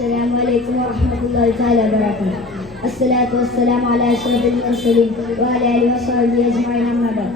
السلام عليكم ورحمة الله تعالى وبركاته. الصلاة والسلام على أشرف المرسلين وعلى آله وصحبه أجمعين أما بعد.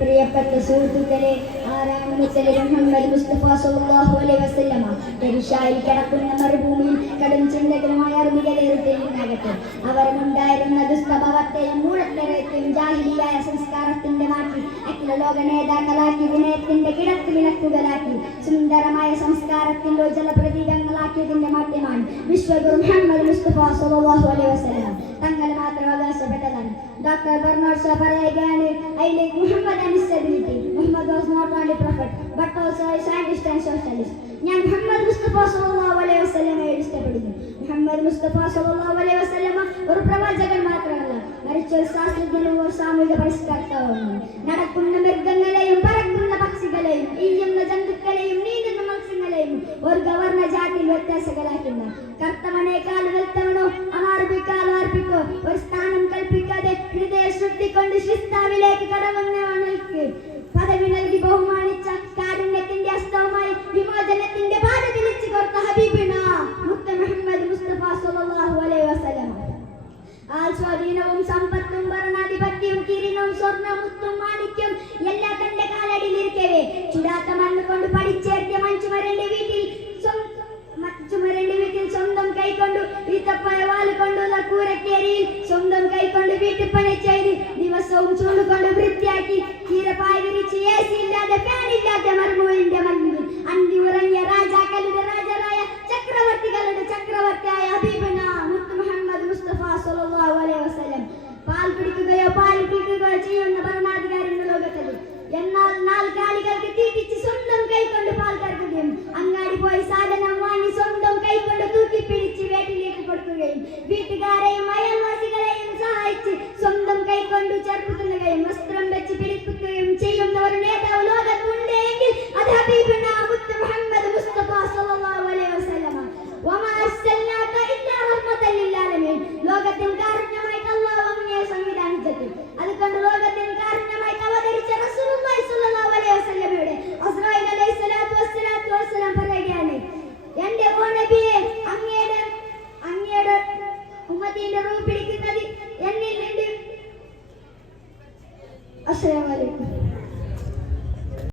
പ്രിയപ്പെട്ട സുഹൃത്തുക്കളെ, ആറാമത്തെ മുഹമ്മദ് മുസ്തഫ സല്ലല്ലാഹു അലൈഹി വസല്ലമ തരിശായി കിടക്കുന്ന മരുഭൂമിയിൽ കടും ചിന്തകളുമായ അറുതികളേറിട്ടെ അവരുണ്ടായിരുന്ന ദുസ്വഭാവത്തെയും മൂഢത്തരത്തെയും ജാഹിലിയായ സംസ്കാരത്തിന്റെ മാറ്റി അഖില ലോക നേതാക്കളാക്കി വിനയത്തിന്റെ കിടക്ക് വിളക്കുകളാക്കി സുന്ദരമായ സംസ്കാരത്തിന്റെ ജലപ്രതീകങ്ങളാക്കിയതിന്റെ മാറ്റമാണ് വിശ്വഗുരു മുഹമ്മദ് മുസ്തഫ സല്ലല്ലാഹു അലൈഹി വസല്ലമ തങ്ങൾ മാത്രം അവകാശപ്പെട്ടതാണ്. ഡോക്ടർ ബെർണാഡ് ഷാ പറയുകയാണ്, I like Muhammad and his stability. Muhammad was not only prophet but also a scientist and socialist. ഞാൻ മുഹമ്മദ് മുസ്തഫ സല്ലല്ലാഹു അലൈഹി വസല്ലമയെ ഇഷ്ടപ്പെടുന്നു. മുഹമ്മദ് മുസ്തഫ സല്ലല്ലാഹു അലൈഹി വസല്ലമ ഒരു പ്രവാചകൻ മാത്രമല്ല, മറിച്ച് ഒരു ശാസ്ത്രജ്ഞനും ഒരു സാമൂഹിക പരിഷ്കർത്താവുമാണ്. നടക്കുന്ന മൃഗങ്ങളെയും പറക്കുന്ന പക്ഷികളെയും ഈയുന്ന ജന്തുക്കളെയും നീന്തുന്ന മത്സ്യങ്ങളെയും ഒരു ഗവർണ ജാതിയിൽ വ്യത്യാസങ്ങളാക്കുന്ന കർത്തവനേക്കാൾ വെൽത്തവനോ അനാർപ്പിക്കാൽ അർപ്പിക്കോ ഒരു സ്ഥാനം കൽപ്പിക്കാതെ ഹൃദയ ശുദ്ധിക്കൊണ്ട് ശിസ്താവിലേക്ക് കടവന്നവർക്ക് പദവി നൽകി ബഹുമാനിച്ച കാരുണ്യത്തിന്റെ അസ്തവുമായി വിമോചനത്തിന്റെ പാത തിരിച്ചു കൊടുത്ത ഹബീബിന മുത്ത മുഹമ്മദ് മുസ്തഫ സല്ലല്ലാഹു അലൈഹി വസല്ലം സ്വാധീനവും സമ്പത്തും ഭരണാധിപത്യവും കിരീടവും സ്വർണ്ണമുത്തും മാണിക്യം എല്ലാ തന്റെ കാലടിയിലിരിക്കവേ ചുടാത്ത മണ്ണ് കൊണ്ട് പഠിച്ചേർത്തിയ മഞ്ചുമരന്റെ വീട്ടിൽ സ്വന്തം കൈക്കൊണ്ടു ഈത്തപ്പഴ വാല് കൊണ്ടുള്ള കൂരക്കേരിയിൽ സ്വന്തം കൈക്കൊണ്ട് വീട്ടുപണി ചെയ്ത് ദിവസവും ചൂണ്ടുകൊണ്ട് വൃത്തിയാക്കി കീരപ്പായ വിരിച്ച് AC ഇല്ലാതെ ഫാൻ ഇല്ലാത്ത മരുഭൂമിന്റെ മണ്ണിൽ അന്തി ഉറങ്ങിയ രാജ